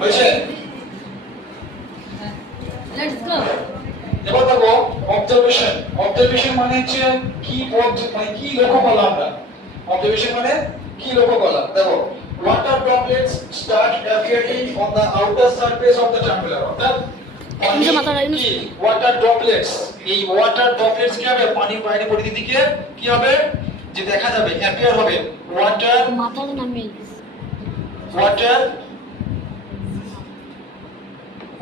হয়েছে? Let's go. এবার দেখো অবজারভেশন। অবজারভেশন মানে হচ্ছে কি মানে কি লক্ষ্য করলাম আমরা। অবজারভেশন মানে কি লক্ষ্য করলাম। দেখো water droplets start appearing on the outer surface of the tumbler, অর্থাৎ ওয়াটার ড্রপলেটস, এই ওয়াটার ড্রপলেটস কি হবে, পানির বাইরে পরিধির দিকে কি হবে, যে দেখা যাবে, অ্যাপিয়ার হবে। ওয়াটার ওয়াটার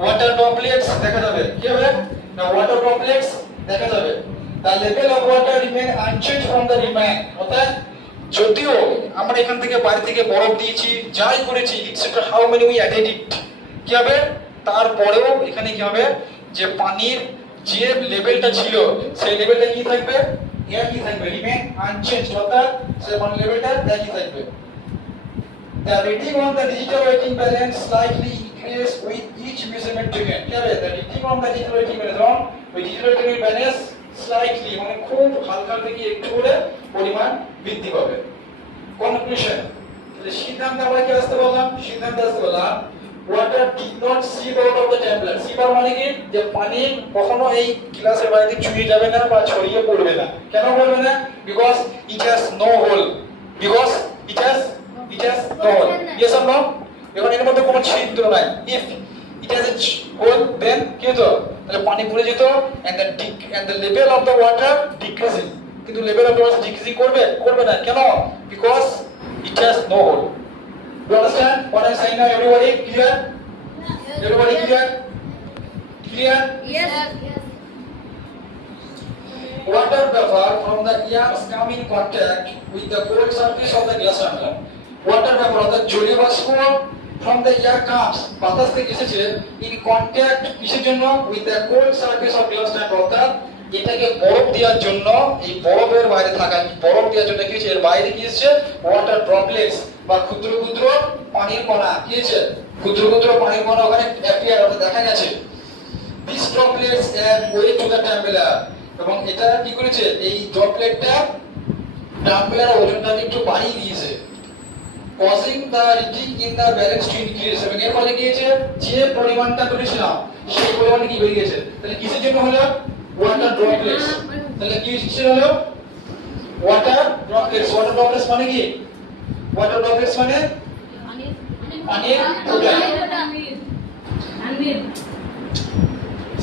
ওয়াটার ড্রপলেটস দেখা যাবে, কি হবে না, ওয়াটার ড্রপলেটস দেখা যাবে। The level of water remain unchanged from the remain, অর্থাৎ যদিও আমরা এখান থেকে বাইরে থেকে বরফ দিয়েছি, যাই করেছি, etcetera how many we added it, কি হবে, তারপরেও এখানে কি হবে, যে পানির যে লেভেলটা ছিল সেই লেভেলটা কি থাকবে, একই থাকবে, রিমেন আনচেঞ্জ, অর্থাৎ সেই পানির লেভেলটা একই থাকবে। The reading on the digital weighting balance slightly increase with each measurement taken, কি হবে, the reading on the digital weighting balance with digital weighting balance slightly মানে খুব হালকা থেকে একটু করে পরিমাণ বৃদ্ধি পাবে। কনক্লুশন, তাহলে সিদ্ধান্ত আমরা কি আসতে বললাম, সিদ্ধান্ত আসতে বললাম water did not seep out of the tumbler। seep out মানে কি, যে পানি কখনো এই গ্লাসের বাইরে চুইয়ে যাবে না বা ছড়িয়ে পড়বে না। কেন পড়বে না? because it has no hole, because it has no hole। yes or no? এখন এর মধ্যে কোনো ছিদ্র নাই। if it has a hole then কি হতো, তাহলে পানি পড়ে যেত, and the level of the water decreasing, কিন্তু level of the water decreasing করবে না। কেন? because it has no hole। You understand what I'm saying now? Everybody clear? Everybody clear? Clear? Yes. Water vapor from the air come in contact with the cold surface of the glass tumbler. Water vapor অর্থাৎ জলীয় বাষ্প from the air comes, বাতাস থেকে এসেছে, in contact কিসের জন্য, with the cold surface of glass tumbler, অর্থাৎ এটাকে বরফ দেওয়ার জন্য, এই বরফের বাইরে থাকা বরফ দেওয়ার জন্য কি হচ্ছে, এর বাইরে কি এসেছে, ওয়াটার ড্রপলেটস বা ক্ষুদ্র ক্ষুদ্র পানির কণা, কি হচ্ছে, ক্ষুদ্র ক্ষুদ্র পানির কণা ওখানে অ্যাপিয়ার হতে দেখা গেছে। These droplets add weight to the tumbler, এবং এটা কি করেছে, এই ড্রপলেটটা টাম্বলারের ওজনটাকে একটু বাড়িয়ে দিয়েছে, causing the reading in the balance to increase, এবং এর ফলে কি হয়েছে, যে পরিমাণটা করেছিলাম সেই পরিমাণটা কি বেড়ে গেছে। তাহলে কিসের জন্য হলো, ওয়াটার ড্রপলেটস। তাহলে কি কিসের হলো, ওয়াটার ড্রপলেটস। ওয়াটার ড্রপলেটস মানে কি, ওয়াটার ড্রপলেটস মানে পানির ফোঁটা।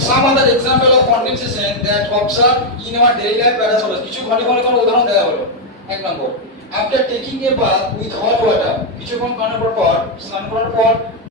Some other example of condensation that observe in our daily life প্যারাস হলো, কিছু ঘন ঘন কোনো উদাহরণ দেওয়া হলো। এক নম্বর, after taking a bath with hot water, কিছুক্ষণ স্নান করার পর